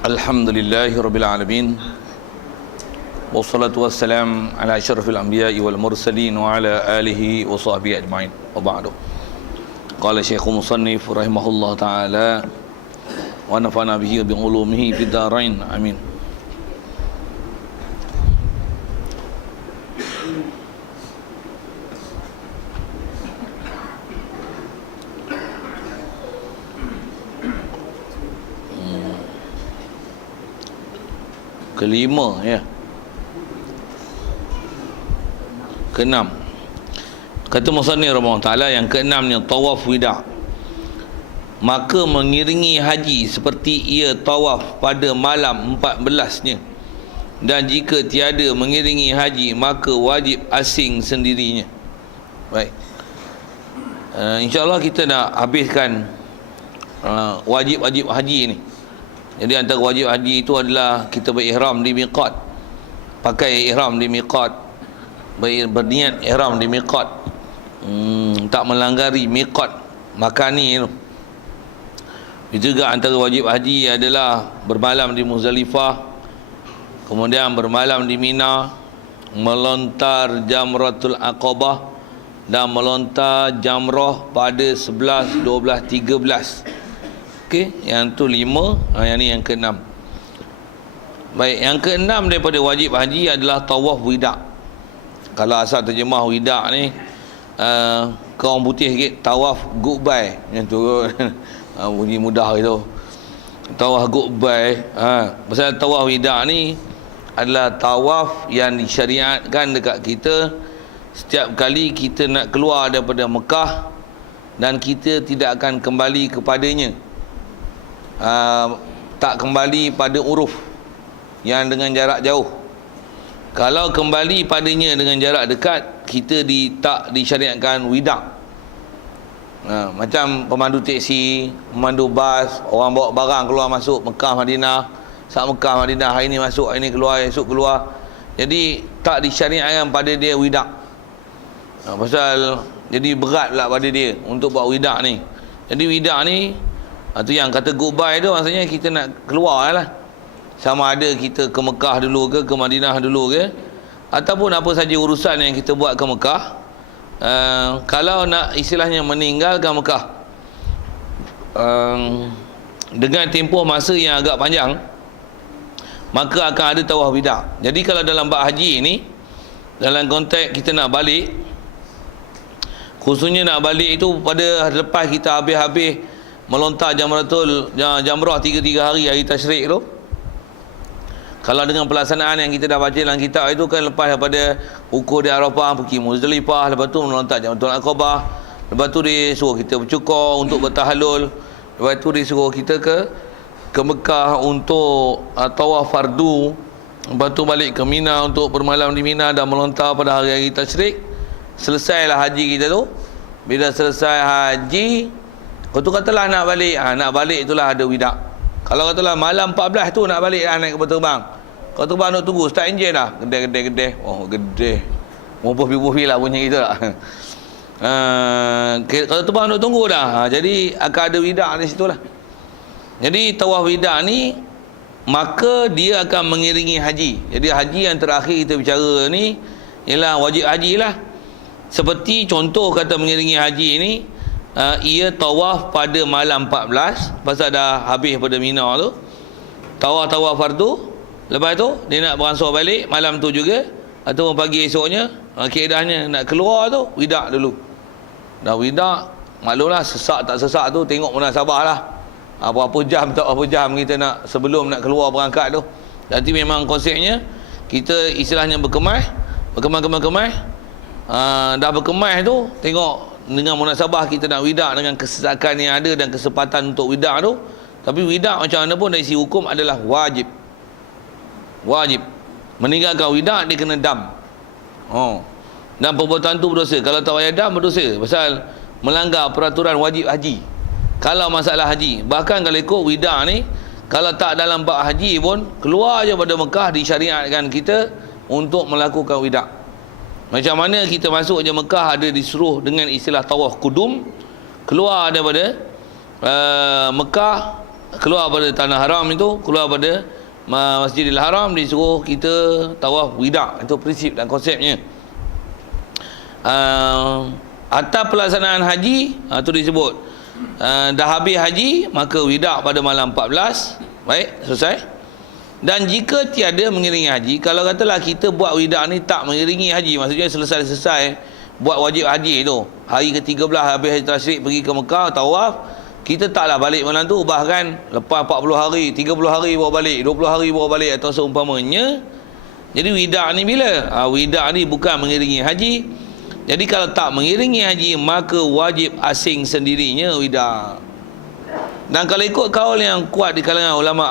Alhamdulillahi Rabbil Alamin. Wassalatu wassalam ala asyrafil anbiya'i wal mursalin wa ala alihi wa sahbihi ajma'in. Wa ba'du. Qala Syekhul Musannif rahimahullah ta'ala wa nafa'na bihi bi ulumihi fid dharain. Amin. Kelima, ya. Keenam. Kata musannif rahimahullah taala, yang keenam ni tawaf wida'. Maka mengiringi haji seperti ia tawaf pada malam 14-nya. Dan jika tiada mengiringi haji, maka wajib asing sendirinya. Baik. InsyaAllah kita nak habiskan wajib-wajib haji ni. Jadi antara wajib haji itu adalah kita berihram di miqat, pakai ihram di miqat, berniat ihram di miqat, tak melanggari miqat makani itu. Juga antara wajib haji adalah bermalam di Muzdalifah, kemudian bermalam di Mina, melontar jamratul aqabah dan melontar jamrah pada 11, 12, 13. Okey, yang tu 5, yang ni yang ke-6. Baik, yang ke-6 daripada wajib haji adalah tawaf wida'. Kalau asal terjemah wida' ni kaum putih sikit, tawaf goodbye. Yang tu bunyi mudah gitu. Tawaf goodbye. Pasal tawaf wida' ni adalah tawaf yang disyariatkan dekat kita setiap kali kita nak keluar daripada Mekah dan kita tidak akan kembali kepadanya. Tak kembali pada uruf yang dengan jarak jauh. Kalau kembali padanya dengan jarak dekat, kita tak disyariatkan wida'. Macam pemandu teksi, pemandu bas, orang bawa barang keluar masuk Mekah Madinah, saat Mekah Madinah, hari ni masuk, hari ni keluar, esok keluar. Jadi tak disyariatkan pada dia wida'. Pasal jadi berat pula pada dia untuk buat wida' ni. Jadi wida' ni, itu yang kata goodbye tu, maksudnya kita nak keluar lah. Sama ada kita ke Mekah dulu ke Madinah dulu ke, ataupun apa saja urusan yang kita buat ke Mekah. Kalau nak istilahnya meninggalkan Mekah dengan tempoh masa yang agak panjang, maka akan ada tawaf wida'. Jadi kalau dalam bab haji ni, dalam konteks kita nak balik, khususnya nak balik itu pada lepas kita habis-habis melontar jamrah 3 hari tasyrik tu. Kalau dengan pelaksanaan yang kita dah baca dalam kitab itu kan, lepas daripada ukur di Arafah, pergi Muzdalifah, lepas tu melontar jamratul aqabah, lepas tu dia suruh kita bercukur untuk bertahallul, lepas tu dia suruh kita ke Mekah untuk tawaf fardu, lepas tu balik ke Mina untuk bermalam di Mina dan melontar pada hari tasyrik. Selesailah haji kita tu. Bila selesai haji, kau tu katalah nak balik, nak balik itulah ada wida'. Kalau katalah malam 14 tu nak balik naik kapal terbang, kau terbang nak tunggu, start enjin dah, gedeh. Oh gedeh, mubuh-mubuh lah bunyi gitu lah. Kalau terbang nak tunggu dah, jadi akan ada wida' di situ lah. Jadi tawaf wida' ni, maka dia akan mengiringi haji. Jadi haji yang terakhir kita bicara ni ialah wajib haji lah. Seperti contoh kata mengiringi haji ni, ia tawaf pada malam 14, pasal dah habis pada Mina tu, tawaf fardu. Lepas tu dia nak beransur balik malam tu juga, ataupun pagi esoknya. Keedahnya nak keluar tu wida' dulu. Dah wida', maklumlah sesak tak sesak tu tengok munasabah lah. Berapa jam tak berapa jam kita nak sebelum nak keluar berangkat tu. Jadi memang konsepnya kita istilahnya berkemas. Dah berkemas tu, tengok dengan munasabah kita nak wida' dengan kesesakan yang ada dan kesempatan untuk wida' tu. Tapi wida' macam mana pun dari sisi hukum adalah wajib. Meninggalkan wida' dia kena dam. Dan perbuatan tu berdosa. Kalau tak payah dam berdosa, pasal melanggar peraturan wajib haji. Kalau masalah haji, bahkan kalau ikut wida' ni, kalau tak dalam bab haji pun, keluar je pada Mekah disyariatkan kita untuk melakukan wida'. Macam mana kita masuk je Mekah ada disuruh dengan istilah tawaf kudum, keluar daripada Mekah keluar pada tanah haram itu, keluar pada Masjidil Haram, disuruh kita tawaf wida'. Itu prinsip dan konsepnya. Atas pelaksanaan haji, itu disebut dah habis haji, maka wida' pada malam 14. Baik, selesai. Dan jika tiada mengiringi haji, kalau katalah kita buat wida' ni tak mengiringi haji, maksudnya selesai buat wajib haji tu, hari ke-13 habis haji tasyrik pergi ke Mekah tawaf, kita taklah balik malam tu, bahkan lepas 40 hari, 30 hari baru balik, 20 hari baru balik atau seumpamanya. Jadi wida' ni bila? Wida' ni bukan mengiringi haji. Jadi kalau tak mengiringi haji, maka wajib asing sendirinya wida'. Dan kalau ikut kaul yang kuat di kalangan ulama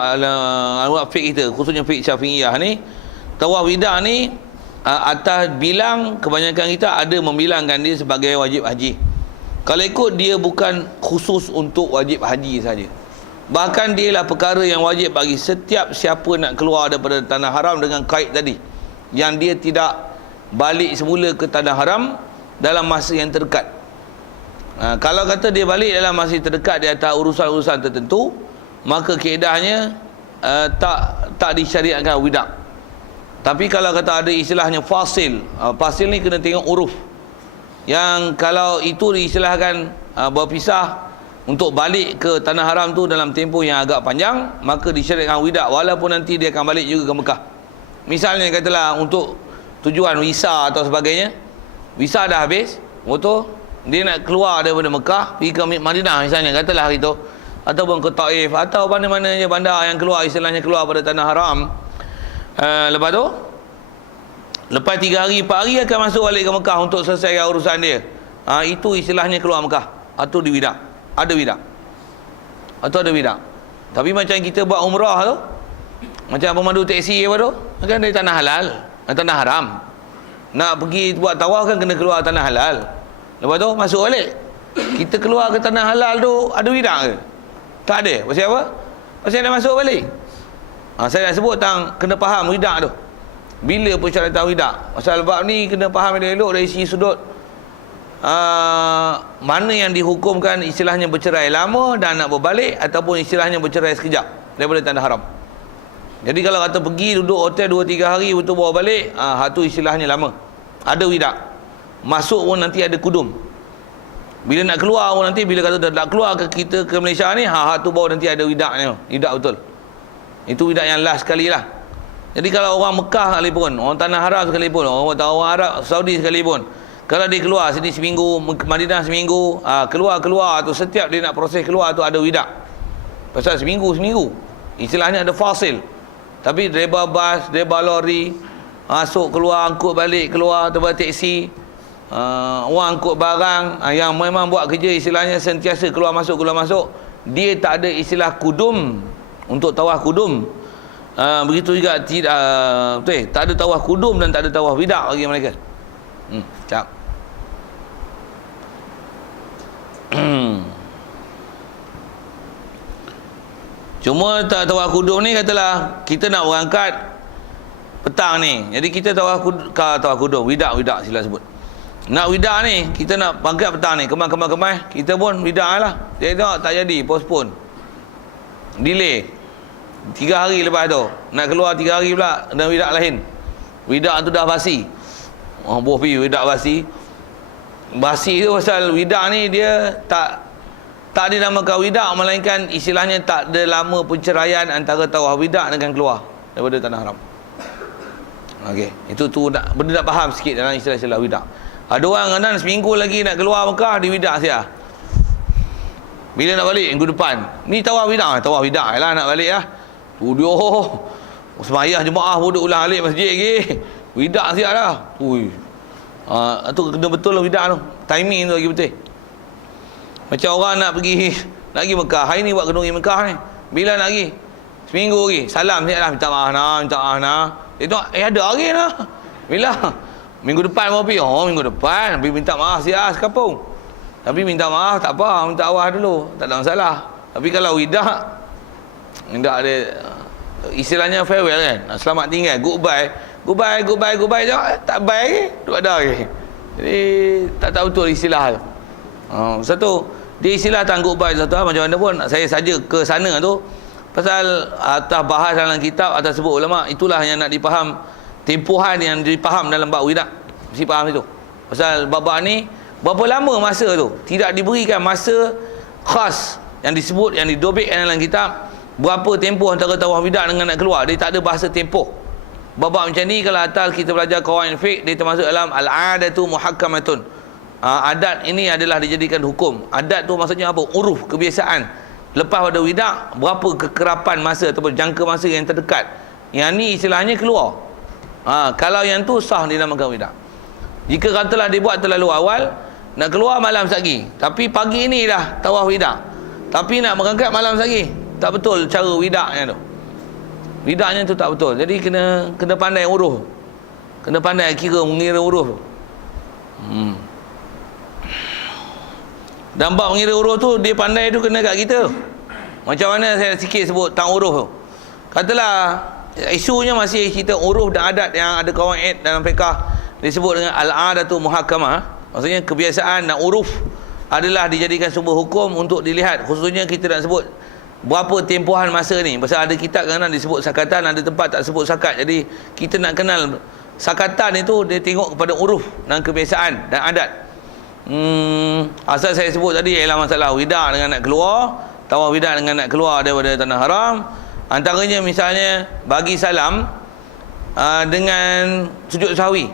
fiqh kita, khususnya fiqh Syafi'iyah ni, tawaf wida' ni atas bilang, kebanyakan kita ada membilangkan dia sebagai wajib haji. Kalau ikut, dia bukan khusus untuk wajib haji saja. Bahkan dia lah perkara yang wajib bagi setiap siapa nak keluar daripada tanah haram dengan kaid tadi, yang dia tidak balik semula ke tanah haram dalam masa yang terdekat. Kalau kata dia balik dalam masa terdekat di atas urusan-urusan tertentu, maka kaedahnya tak disyariatkan wida'. Tapi kalau kata ada istilahnya fasil, fasil ni kena tengok uruf. Yang kalau itu diistilahkan berpisah untuk balik ke tanah haram tu dalam tempoh yang agak panjang, maka disyariatkan wida', walaupun nanti dia akan balik juga ke Mekah. Misalnya katalah untuk tujuan visa atau sebagainya, visa dah habis, motor dia nak keluar daripada Mekah pergi ke Madinah misalnya, katalah hari tu, ataupun ke Taif atau mana-mana je bandar yang keluar, istilahnya keluar pada tanah haram. Lepas tu, lepas 3 hari 4 hari akan masuk balik ke Mekah untuk selesaikan urusan dia. Itu istilahnya keluar Mekah, atau di wida'. Ada wida', atau ada wida'. Tapi macam kita buat umrah tu, macam pemandu teksi apa tu, kan dari tanah halal, tanah haram. Nak pergi buat tawaf kan kena keluar tanah halal. Lepas tu masuk balik, kita keluar ke tanah halal tu, ada wida' ke? Tak ada. Pasal apa? Pasal nak masuk balik. Saya nak sebut tentang kena faham wida' tu. Bila persyaratan wida'? Pasal bab ni kena faham elok-elok dari segi sudut mana yang dihukumkan istilahnya bercerai lama dan nak berbalik, ataupun istilahnya bercerai sekejap daripada tanah haram. Jadi kalau kata pergi duduk hotel 2-3 hari betul bawa balik, tu istilahnya lama. Ada wida'. Masuk pun nanti ada kudum. Bila nak keluar pun nanti, bila kata dah nak keluar kita ke Malaysia ni, tu baru nanti ada wida'nya. Wida' betul. Itu wida' yang last sekali lah. Jadi kalau orang Mekah sekalipun, orang tanah haram sekalipun, orang Arab Saudi sekalipun, kalau dia keluar sini seminggu, Madinah seminggu, keluar tu, setiap dia nak proses keluar tu ada wida'. Pasal seminggu istilahnya ada fasil. Tapi driver bas, driver lori, masuk keluar, angkut balik, keluar tempat teksi, orang angkut barang, yang memang buat kerja istilahnya sentiasa keluar masuk, dia tak ada istilah kudum untuk tawaf kudum. Begitu juga tak ada tawaf kudum dan tak ada tawaf wida' bagi mereka. Cak. Cuma tawaf kudum ni, katalah kita nak berangkat petang ni, jadi kita tawaf kudum, wida' sila sebut. Nak wida' ni, kita nak berangkat petang ni, kemas kita pun wida' lah. Dia tengok tak jadi, postpone, delay 3 hari lepas tu, nak keluar 3 hari pula dan wida' lain. Wida' tu dah basi. Boh pergi wida' basi tu pasal wida' ni dia tak dinamakan wida', melainkan istilahnya tak ada lama perceraian antara tawaf wida' dengan keluar daripada tanah haram. Okey, itu benda nak faham sikit dalam istilah-istilah wida'. Ada orang kan seminggu lagi nak keluar Mekah, di wida' sia. Bila nak balik minggu depan, ni tawaf wida' lah nak balik lah. Tu dia sembahyang jemaah pun duk ulang alik masjid lagi. Wida' sia dah. Tu kena betul lah wida' tu. Timing tu lagi betul. Macam orang nak pergi Mekah, hari ni buat kena pergi Mekah ni. Bila nak pergi? Seminggu lagi. Salam siap lah, minta maaf nah. Dia tengok, ada hari lah. Bila? Minggu depan mau pergi. Minggu depan. Tapi minta maaf siap sekampung. Tapi minta maaf tak apa, minta awal dulu, tak ada masalah. Tapi kalau wida' ada istilahnya farewell kan, selamat tinggal, goodbye je, tak bye lagi, duk ada lagi. Jadi tak tahu betul istilah tu. Satu, Dia istilah tangguk bai satu macam mana pun saya saja ke sana tu pasal atas bahas dalam kitab atas sebut ulama, itulah yang nak dipaham, tempohan yang dipaham dalam bab widak. Mesti faham itu. Pasal bab ni berapa lama masa tu? Tidak diberikan masa khas yang disebut, yang didobekkan dalam kitab. Berapa tempoh antara tawaf widak dengan nak keluar. Dia tak ada bahasa tempoh. Bab macam ni kalau atas kita belajar qawaid fiqh, dia termasuk dalam al-'adatu muhakkamatun. Adat ini adalah dijadikan hukum. Adat tu maksudnya apa? Uruf, kebiasaan. Lepas pada widak, berapa kekerapan masa ataupun jangka masa yang terdekat. Yang ni istilahnya keluar. Kalau yang tu sah dinamakan widak. Jika katalah dibuat terlalu awal, nak keluar malam lagi, tapi pagi ni dah tawaf widak, tapi nak berangkat malam lagi, tak betul cara widaknya tu. Widaknya tu tak betul. Jadi kena pandai uruf. Kena pandai mengira uruf. Dan bab mengira uruf tu, dia pandai tu kena kat kita. Macam mana saya sikit sebut tang uruf tu. Katalah isunya masih cerita uruf dan adat yang ada qawaid dalam fiqh, disebut dengan al-'adatu muhakkamah. Maksudnya kebiasaan dan uruf adalah dijadikan sebuah hukum untuk dilihat. Khususnya kita nak sebut berapa tempohan masa ni. Pasal ada kitab kadang-kadang disebut sakatan, ada tempat tak sebut sakat. Jadi kita nak kenal sakatan itu, dia tengok kepada uruf dan kebiasaan dan adat. Asal saya sebut tadi ialah masalah widak dengan nak keluar, tawaf widak dengan nak keluar daripada tanah haram. Antaranya misalnya bagi salam dengan sujud sahwi.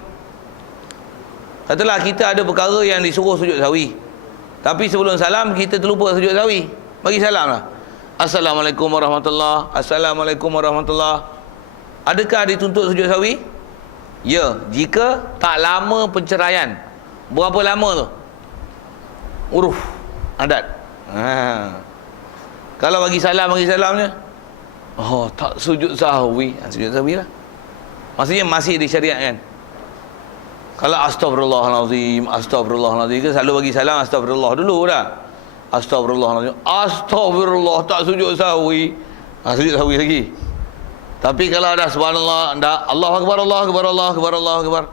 Katalah kita ada perkara yang disuruh sujud sahwi, tapi sebelum salam kita terlupa sujud sahwi, bagi salam lah. Assalamualaikum warahmatullahi, Assalamualaikum warahmatullahi. Adakah dituntut sujud sahwi? Ya, jika tak lama penceraian. Berapa lama tu? Uruf, adat. Kalau bagi salamnya, tak sujud sahwi, sujud sahwi lah. Maksudnya masih disyariatkan. Kalau astagfirullahalazim, astagfirullahalazim, ke selalu bagi salam astagfirullah dulu dah. Astagfirullahalazim, astagfirullah, tak sujud sahwi. Sujud sahwi lagi. Tapi kalau ada subhanallah, dah Allahu akbar, Allahu akbar, Allahu akbar, Allahu akbar,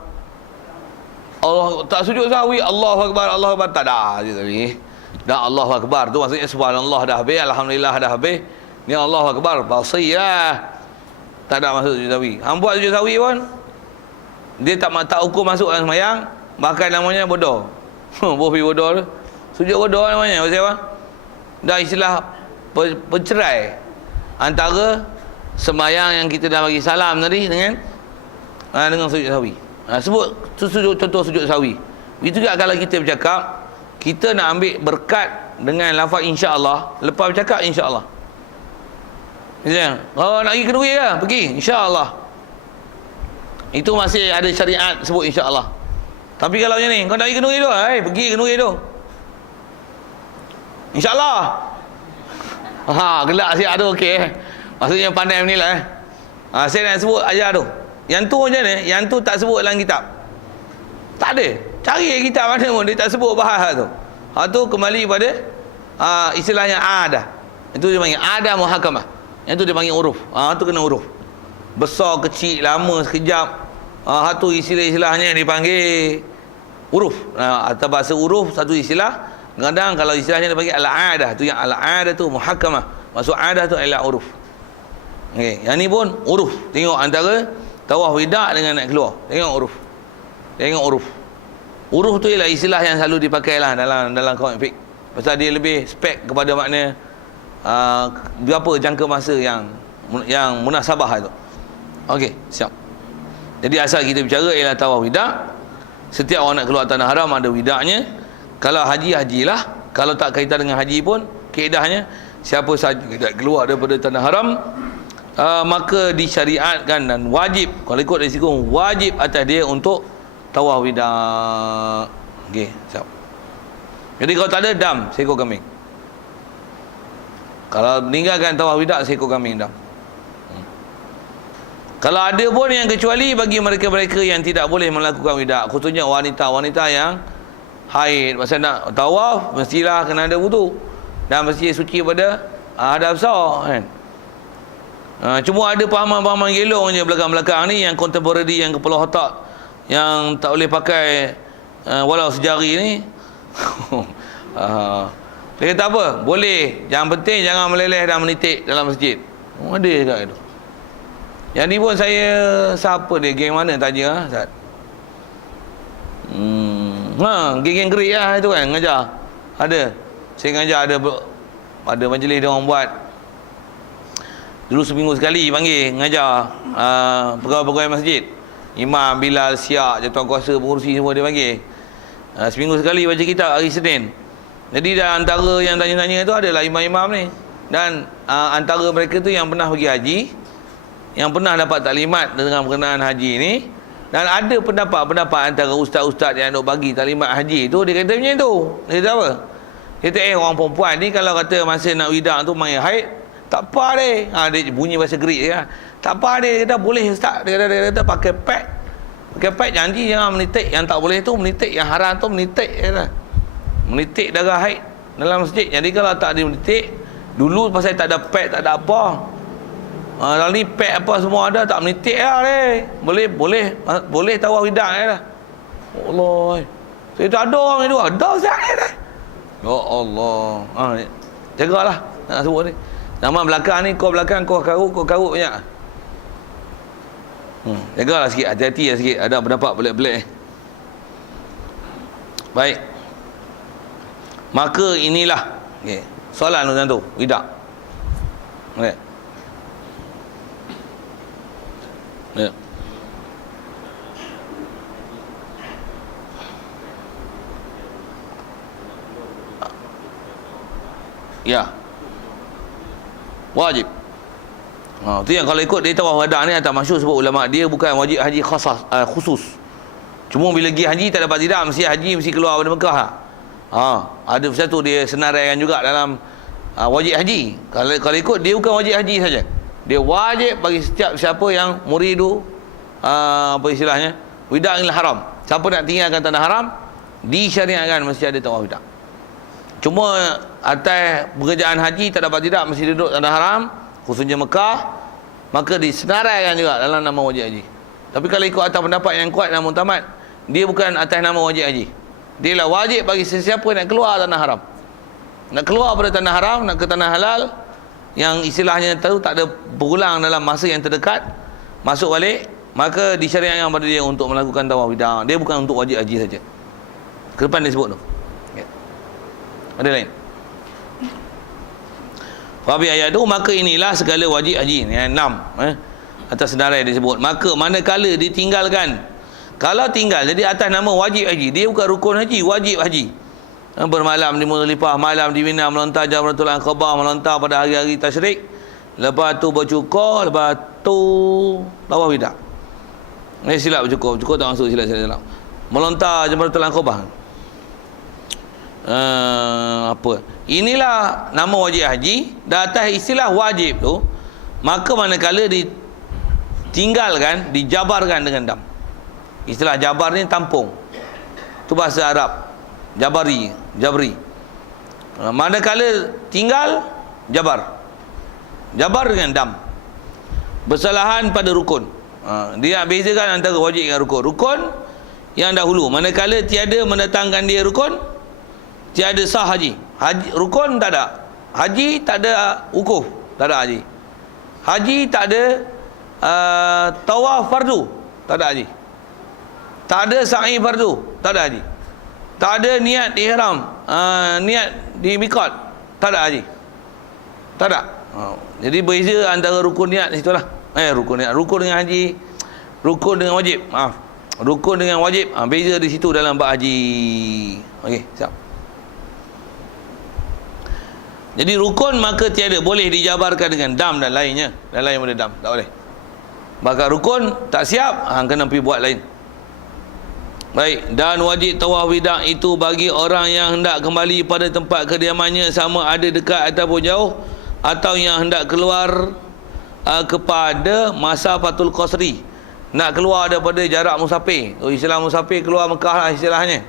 Allah, tak sujud sahwi, Allahu akbar, Allahu akbar, tak dah sujud sahwi. Dah Allahu akbar tu maksudnya subhanallah dah habis, alhamdulillah dah habis. Ni Allahu akbar, basirah. Tak ada masuk sujud sahwi. Hang buat sujud sahwi pun dia tak hukum masuk dalam sembahyang, bahkan namanya bodoh. Bofi bodoh tu. Sujud bodoh namanya. Pasal apa? Dah istilah pencerai antara sembahyang yang kita dah bagi salam tadi dengan sujud sahwi. Sebut contoh sujud sahwi. Itu juga kalau kita bercakap, kita nak ambil berkat dengan lafaz insya-Allah, lepas bercakap insya-Allah. Misalnya, nak pergi kenduri ke? Pergi insya-Allah. Itu masih ada syariat sebut insya-Allah. Tapi kalau macam ni, kau nak pergi kenduri tu, pergi kenduri tu. Insya-Allah. Gelak siap tu okey. Maksudnya pandai macam nilah. Saya nak sebut ajar tu. Yang tu macam ni, yang tu tak sebut dalam kitab. Tak ada. Cari kitab mana pun dia tak sebut bahas tu. Tu kembali pada istilahnya adah. Itu dia panggil adah muhakkamah. Yang tu dia panggil uruf. Tu kena uruf. Besar, kecil, lama, sekejap. Satu istilah-istilahnya dipanggil uruf. Atau bahasa uruf satu istilah. Kadang kalau istilahnya dipanggil al-'adah, tu yang al-'adah tu muhakkamah. Maksud adah tu ialah uruf. Okey, yang ni pun uruf. Tengok antara tawaf widak dengan nak keluar. Tengok uruf. Tengok uruf. Uruf tu ialah istilah yang selalu dipakailah dalam qawaid fiqh. Pasal dia lebih spek kepada makna berapa jangka masa yang munasabah itu. Okey, siap. Jadi asal kita bicara ialah tawaf widak. Setiap orang nak keluar tanah haram ada widaknya. Kalau haji, hajilah. Kalau tak kaitan dengan haji pun, kaedahnya siapa sahaja tidak keluar daripada tanah haram, maka disyariatkan dan wajib, kalau ikut risiko, wajib atas dia untuk tawaf widak. Okey, siap. Jadi kalau tak ada, dam, seekor kambing. Kalau meninggalkan tawaf widak, seekor kambing, dam. Kalau ada pun yang kecuali bagi mereka-mereka yang tidak boleh melakukan widak, khususnya wanita-wanita yang haid. Masa nak tawaf, mestilah kena ada wudu dan mesti suci pada hadap besar kan. Cuma ada pahaman-pahaman gelong je belakang-belakang ni, yang contemporary, yang kepala otak, yang tak boleh pakai walau sejari ni. Dia kata apa? Boleh. Yang penting jangan meleleh dan menitik dalam masjid. Ada tak itu? Yang ni pun saya, siapa dia, geng mana tanya lah, Ustaz? Geng-geng gerik lah itu kan, ngajar. Ada. Saya ngajar ada majlis dia orang buat. Dulu seminggu sekali panggil ngajar pegawai-pegawai masjid. Imam, Bilal, Siak, Jatuh Kuasa, pengurusi semua dia panggil. Seminggu sekali baca kitab hari Senin. Jadi dah antara yang tanya-tanya tu adalah imam-imam ni. Dan antara mereka tu yang pernah pergi haji, yang pernah dapat taklimat dengan berkenaan haji ni. Dan ada pendapat-pendapat antara ustaz-ustaz yang nak bagi taklimat haji tu, dia kata macam tu. Dia kata apa? Dia kata orang perempuan ni kalau kata masa nak widang tu main haid, tak apa dia. Dia bunyi bahasa Greek dia. Tak apa dia kata boleh ustaz. Dia kata pakai pad. Pakai pad janji jangan menitik. Yang tak boleh tu menitik, yang haram tu menitik. Dia kata. Menitik darah haid dalam masjid. Jadi kalau tak ada menitik, dulu pasal tak ada pad, tak ada apa. Kalau ni pad apa semua ada, tak menitik lah dia. Boleh tawaf widang dia dah. Allah. Saya tak ada orang itu. Ada ustaz dia dah. Ya Allah. Jagalah nak sebut ni. Nama belakang ni, kau belakang, kau karut banyak. Jagalah sikit, hati-hati lah sikit. Ada pendapat pelik-pelik. Baik. Maka inilah soalan tuan tu, widang. Okay. Ya. Ya. Wajib. Tu yang kalau ikut dia tawaf wada ni atas masyhur sebut ulama, dia bukan wajib haji khusus. Cuma bila pergi haji tak dapat tidak, mesti haji mesti keluar dari Mekah. Ada satu dia senaraikan juga dalam wajib haji. Kalau ikut dia bukan wajib haji saja. Dia wajib bagi setiap siapa yang muridu apa istilahnya? Wida'il haram. Siapa nak tinggalkan tanah haram, disyariatkan mesti ada tawaf wida'. Cuma atas pekerjaan haji tak dapat tidak mesti duduk tanah haram, khususnya Mekah, maka disenaraikan juga dalam nama wajib haji. Tapi kalau ikut atas pendapat yang kuat dan muktamad, dia bukan atas nama wajib haji. Dia lah wajib bagi sesiapa yang nak keluar tanah haram. Nak keluar pada tanah haram, nak ke tanah halal, yang istilahnya tahu tak ada berulang dalam masa yang terdekat, masuk balik, maka disyariatkan pada dia untuk melakukan tawaf wida'. Dia bukan untuk wajib haji saja. Ke depan dia sebut tu. Ada lain. Fabi ayat tu, maka inilah segala wajib haji. Yang 6 atas senarai disebut. Maka manakala ditinggalkan, kalau tinggal jadi atas nama wajib haji, dia bukan rukun haji, wajib haji. Bermalam di Muzdalifah, malam di Mina, melontar Jamratul Aqabah, melontar pada hari-hari tasyrik, lepas tu bercukur, lepas tu tawaf wida'. Silap bercukur tak masuk, silap. Melontar Jamratul Aqabah. Apa? Inilah nama wajib haji. Dan atas istilah wajib tu, maka manakala ditinggalkan, dijabarkan dengan dam. Istilah jabar ni tampung. Tu bahasa Arab. Jabri. Manakala tinggal, jabar dengan dam. Bersalahan pada rukun. Dia bezakan antara wajib dengan rukun. Rukun yang dahulu, manakala tiada mendatangkan dia rukun, tiada sah haji. Rukun tak ada. Haji tak ada wukuf, tak ada haji. Haji tak ada tawaf fardu, tak ada haji. Tak ada sa'i fardu, tak ada haji. Tak ada niat ihram, niat di miqat, tak ada haji. Tak ada. Jadi beza antara rukun niat di situlah. Rukun niat, rukun dengan haji, rukun dengan wajib. Maaf. Rukun dengan wajib, beza di situ dalam bab haji. Okey, siap. Jadi rukun maka tiada boleh dijabarkan dengan dam dan lainnya. Dan lain pada dam, tak boleh. Bahkan rukun tak siap, kena pergi buat lain. Baik, dan wajib tawaf wida' itu bagi orang yang hendak kembali pada tempat kediamannya, sama ada dekat ataupun jauh, atau yang hendak keluar kepada masa Fatul Qasri, nak keluar daripada jarak musafir. Istilah musafir keluar Mekah lah istilahnya.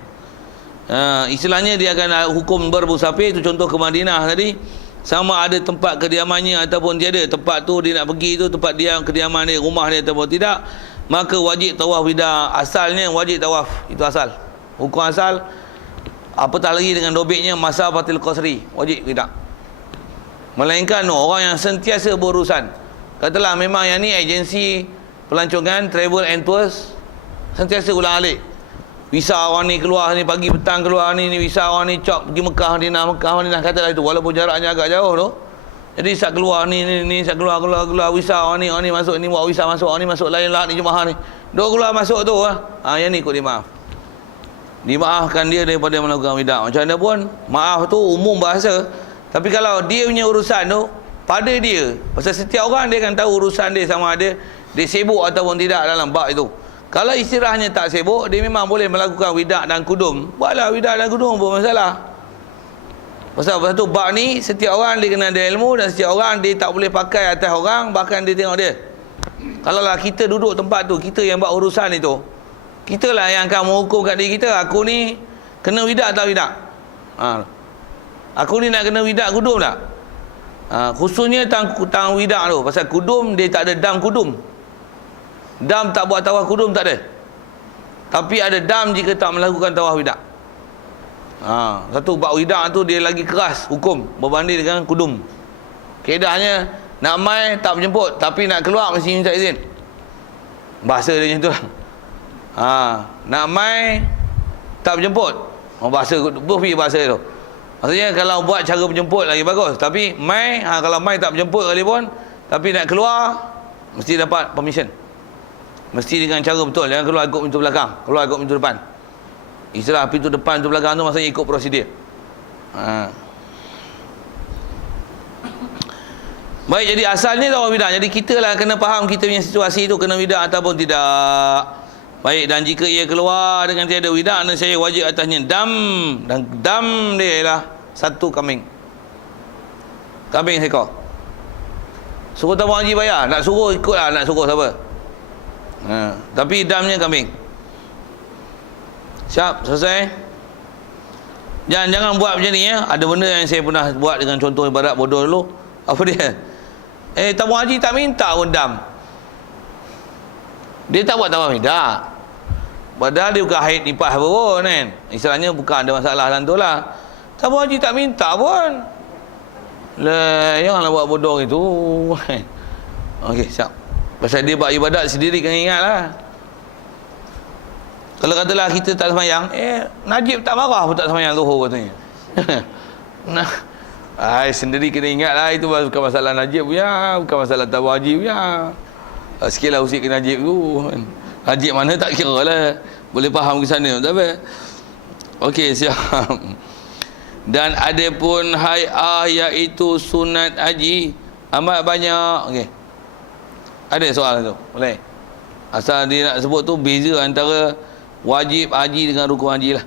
Istilahnya dia akan hukum bermusafir. Itu contoh ke Madinah tadi, sama ada tempat kediamannya ataupun tiada. Tempat tu dia nak pergi tu tempat dia, kediaman dia, rumah dia ataupun tidak, maka wajib tawaf wida'. Asalnya wajib tawaf, itu asal. Hukum asal apatah lagi dengan dobitnya masa batil qasri, wajib tidak. Melainkan orang yang sentiasa berurusan. Katalah memang yang ni agensi pelancongan travel and tours, sentiasa ulang-alik. Visa orang ni keluar ni pagi petang keluar ni visa orang ni cop pergi Mekah Madinah katalah itu, walaupun jaraknya agak jauh tu. Jadi sat keluar ni sat keluar visa orang ni masuk ni buat visa masuk, orang ni masuk lain lah ni jemaah ni. Dua keluar masuk tu yang ni ikut dia maaf. Dimaafkan dia daripada melakukan widak. Macam mana pun maaf tu umum bahasa. Tapi kalau dia punya urusan tu pada dia, pasal setiap orang dia akan tahu urusan dia sama ada dia sibuk ataupun tidak dalam bab itu. Kalau istilahnya tak sibuk, dia memang boleh melakukan widak dan kudum. Buatlah widak dan kudum, apa masalah. Pasal tu bab ni setiap orang dia kena ada ilmu, dan setiap orang dia tak boleh pakai atas orang, bahkan dia tengok dia. Kalau lah kita duduk tempat tu, kita yang buat urusan itu, kita lah yang akan menghukum kat diri kita, aku ni kena widak tak widak. Aku ni nak kena widak kudum tak? Khususnya tang widak tu, pasal kudum dia tak ada dam kudum. Dam tak buat tawaf kudum tak ada. Tapi ada dam jika tak melakukan tawaf widak. Satu bab widak tu dia lagi keras hukum berbanding dengan kudum. Kaedahnya nak mai tak menjemput, tapi nak keluar mesti minta izin. Bahasa dia macam tu lah. Nak mai tak menjemput. Bahasa bahasa tu. Maksudnya kalau buat cara menjemput lagi bagus, tapi mai kalau mai tak menjemput kali pun, tapi nak keluar mesti dapat permission. Mesti dengan cara betul, jangan keluar ikut pintu belakang, keluar ikut pintu depan. Istilah pintu depan, pintu belakang tu maksudnya ikut prosedur. Baik, jadi asalnya tawaf widak. Jadi kita lah kena faham kita punya situasi tu kena widak ataupun tidak. Baik, dan jika ia keluar dengan tiada widak, dan saya wajib atasnya dam, dan dam dia ialah satu kambing seekor. Suruh tamu haji bayar, nak suruh ikutlah, nak suruh siapa. Tapi damnya kambing. Siap, selesai. Jangan buat macam ni ya. Ada benda yang saya pernah buat dengan contoh ibarat bodoh dulu. Apa dia? Tamu haji tak minta pun dam. Dia tak buat tawaf widak. Padahal dia bukan haid nifas pun kan. Istilahnya bukan ada masalah dalam tu lah. Tamu haji tak minta pun. Janganlah buat bodoh itu. Okey, siap. Pasal dia buat ibadat sendiri, kena ingat lah. Kalau katalah kita tak semayang, Najib tak marah pun tak semayang Zuhur katanya. Sendiri kena ingat lah. Itu bukan masalah Najib punya, bukan masalah tamu haji punya. Sikit lah usik ke Najib tu. Najib mana tak kira lah, boleh faham ke sana, tak apa. Okey, siap. Dan ada pun hai'ah iaitu sunat haji amat banyak. Okey, ada soalan tu? Boleh? Asal dia nak sebut tu beza antara wajib haji dengan rukun haji lah.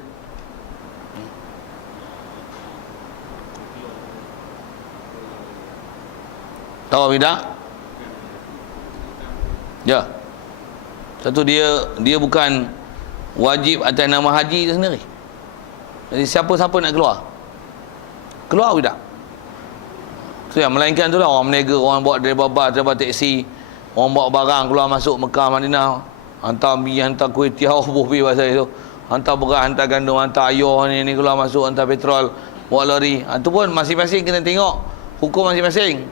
Tawaf widak? Ya. Satu dia bukan wajib atas nama haji sendiri. Jadi siapa-siapa nak keluar widak. So yang melainkan tu lah orang meniaga, orang bawa driver taksi, orang bawa barang keluar masuk Mekah Madinah, hantar mi, hantar kuih tiaw, buih bahasa itu, hantar beras, hantar gandum, hantar ayuh ni keluar masuk, hantar petrol, bawa lori. Itu pun masing-masing kena tengok hukum masing-masing.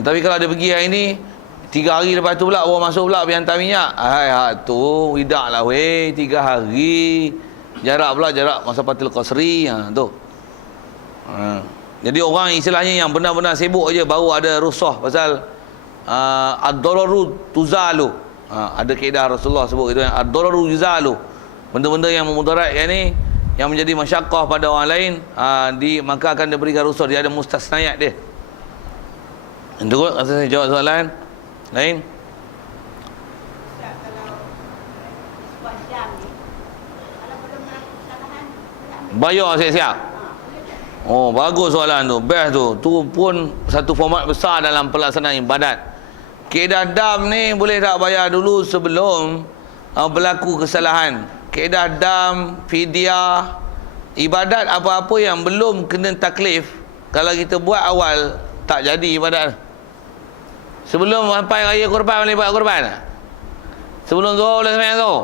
Tapi kalau dia pergi hari ni 3 hari lepas tu pula bawa masuk pula pergi hantar minyak, tu widak lah weh, 3 hari jarak pula, jarak masa batil qasri. Tu jadi orang istilahnya yang benar-benar sibuk aja baru ada rukhsah pasal ad-dararu tuzalu. Ada kaedah Rasulullah sebut itu, ad-dararu yuzalu. Benda-benda yang memudaratkan ni, yang menjadi masyaqqah pada orang lain, maka akan diberikan rukhsah. Dia ada mustasnayat dia. Untuk saya jawab soalan lain. Bayar siap-siap. Oh, bagus soalan tu. Best tu. Tu pun satu format besar dalam pelaksanaan ibadat. Kaedah dam ni boleh tak bayar dulu sebelum berlaku kesalahan. Kaedah dam, fidyah, ibadat apa-apa yang belum kena taklif, kalau kita buat awal tak jadi ibadat. Sebelum sampai raya korban boleh buat korban. Sebelum Zuhur boleh sembahyang tu.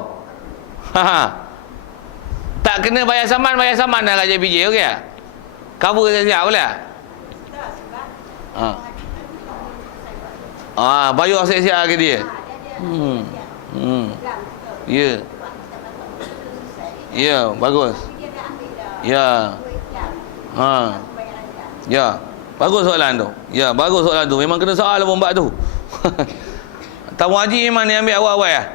Tak Tak kena bayar saman dah kat JPJ, okey tak? Cover siap boleh tak? Bayar siap-siap ke dia? Ya. Ya, bagus. Ya. Ya. Bagus soalan tu. Ya, bagus soalan tu. Memang kena soal bomba tu. Tamu haji memang ni ambil awal-awal lah.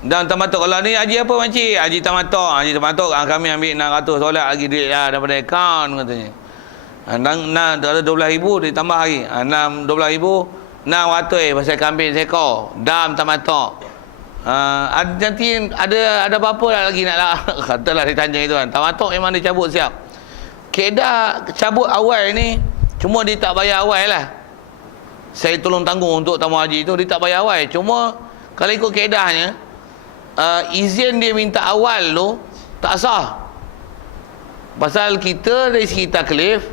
Dan tamatok, kalau ni haji apa makcik? Haji tamatok kami ambil 600 solat lagi duit lah daripada akaun katanya. Dan ada 12,000 ditambah lagi. 12,000 600 pasal kambing seekor. Dam tamatok. Nanti ada apa-apa lah lagi nak lah. Katalah dia tanya itu kan. Tamatok memang dia cabut siap. Kedah cabut awal ni cuma dia tak bayar awal lah. Saya tolong tanggung untuk tamu haji tu, dia tak bayar awal. Cuma kalau ikut kaedahnya, izin dia minta awal tu tak sah. Pasal kita dari segi taklif,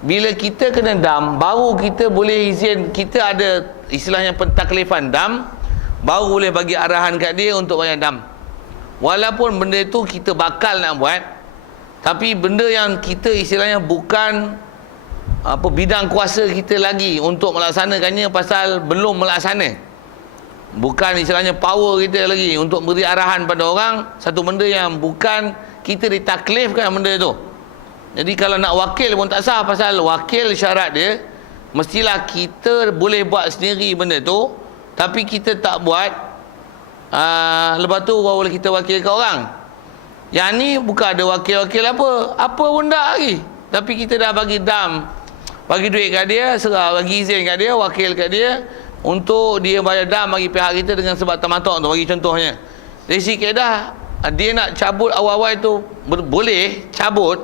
bila kita kena dam, baru kita boleh izin, kita ada istilahnya pentaklifan dam, baru boleh bagi arahan kat dia untuk bayar dam. Walaupun benda tu kita bakal nak buat, tapi benda yang kita istilahnya bukan bidang kuasa kita lagi untuk melaksanakannya, pasal belum melaksana, bukan istilahnya power kita lagi untuk beri arahan pada orang satu benda yang bukan kita ditaklifkan benda tu. Jadi kalau nak wakil pun tak sah, pasal wakil syarat dia mestilah kita boleh buat sendiri benda tu, tapi kita tak buat, lepas tu baru boleh kita wakil kat orang. Yang ni bukan ada wakil-wakil apa pun tak lagi, tapi kita dah bagi dam, bagi duit kat dia, serah bagi izin kat dia, wakil kat dia untuk dia bayar dam bagi pihak kita dengan sebab tamatok tu, bagi contohnya. Dari segi kaedah, dia nak cabut awal-awal tu boleh cabut,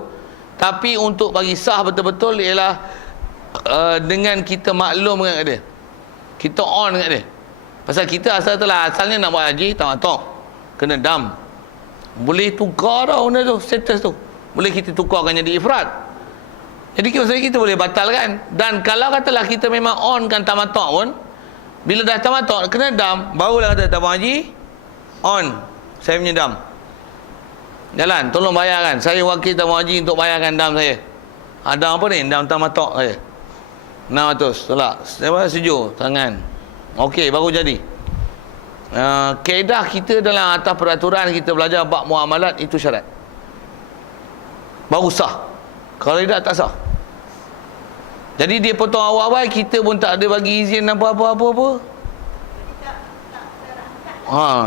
tapi untuk bagi sah betul-betul ialah dengan kita maklum dengan dia, kita on dengan dia. Pasal kita asalnya nak buat haji tamatok, kena dam, boleh tukar tau benda tu, status tu boleh kita tukarkan jadi ifrat. Jadi kita boleh batalkan. Dan kalau katalah kita memang on kan tamatok pun, bila dah tamatok kena dam, barulah kata tamu haji on, saya punya dam jalan, tolong bayarkan, saya wakil tamu haji untuk bayarkan dam saya. Dam apa ni? Dam tamatok saya 600 tolak, saya sejuk tangan, okey, baru jadi. Kaedah kita dalam atas peraturan kita belajar bab muamalat, itu syarat baru sah. Kalau tidak tak sah. Jadi dia potong awal-awal, kita pun tak ada bagi izin apa-apa.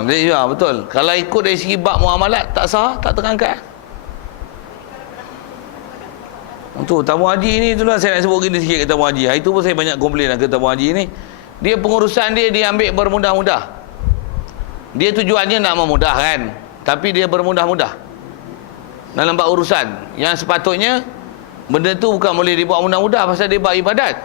Ya betul. Kalau ikut dari segi bab muamalat tak sah, tak terangkat. Untuk tamu haji ni itulah saya nak sebut gini sikit ke tamu haji. Hari tu pun saya banyak komplain ke tamu haji ni. Dia pengurusan dia ambil bermudah-mudah. Dia tujuannya nak memudahkan, tapi dia bermudah-mudah dalam bab urusan yang sepatutnya benda tu bukan boleh dibuat mudah-mudah, pasal dia bab ibadat.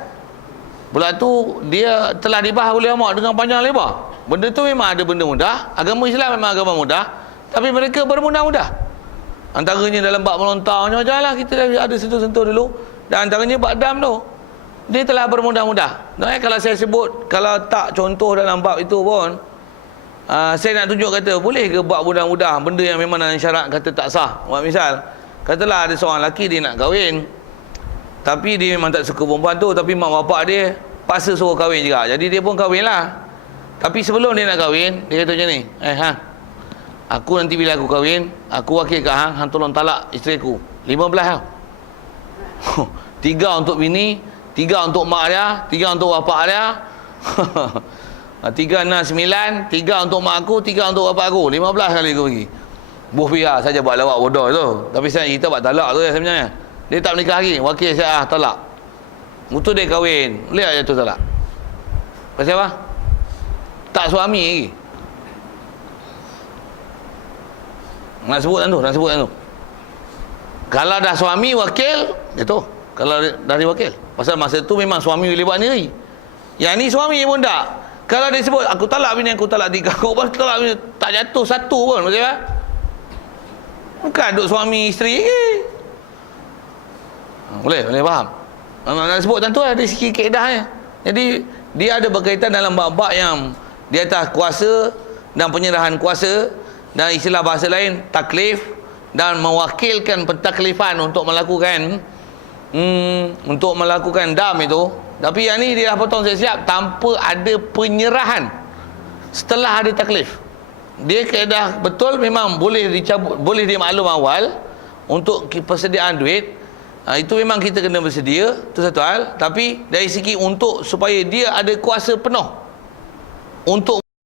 Pula tu dia telah dibahas oleh ulama dengan panjang lebar. Benda tu memang ada benda mudah, agama Islam memang agama mudah, tapi mereka bermudah-mudah. Antaranya dalam bab melontarnya, janganlah kita ada sentuh-sentuh dulu. Dan antaranya bab dam tu, dia telah bermudah-mudah. Kalau saya sebut, kalau tak contoh dalam bab itu pun, saya nak tunjuk kata boleh ke buat mudah-mudah benda yang memang dalam syarat kata tak sah. Buat misal, katalah ada seorang lelaki dia nak kahwin, tapi dia memang tak suka perempuan tu, tapi mak bapak dia paksa suruh kahwin juga. Jadi dia pun kahwin lah. Tapi sebelum dia nak kahwin, dia kata macam ni, aku nanti bila aku kahwin, aku wakil kat hang tolong talak isteri aku 15 tau. 3 untuk bini, 3 untuk mak dia, 3 untuk bapak dia. 3, 6, 9, 3 untuk mak aku, 3 untuk bapak aku, 15 kali aku bagi. Buh biar saja buat lawak bodoh tu. Tapi saya kita buat talak tu ya sebenarnya. Dia tak menikah lagi, wakil saya talak. Betul dia kahwin, boleh tak jatuh talak? Pasal apa? Tak suami lagi. Nak sebut tu. Kalau dah suami wakil, jatuh. Kalau dah wakil, pasal masa tu memang suami boleh buat sendiri. Yang ni suami pun tak. Kalau dia sebut aku talak bini aku, talak 3, aku talak bini, tak jatuh satu pun, betul tak? Bukan duk suami isteri lagi. Boleh faham? Nak sebut tentu ada segi kaedahnya. Jadi dia ada berkaitan dalam bab-bab yang di atas kuasa dan penyerahan kuasa, dan istilah bahasa lain taklif, dan mewakilkan pentaklifan untuk melakukan dam itu, tapi yang ni dia dah potong siap-siap tanpa ada penyerahan setelah ada taklif. Dia kaedah betul memang boleh dicabut, boleh dimaklum awal untuk persediaan duit. Itu memang kita kena bersedia, itu satu hal. Tapi dari segi untuk supaya dia ada kuasa penuh untuk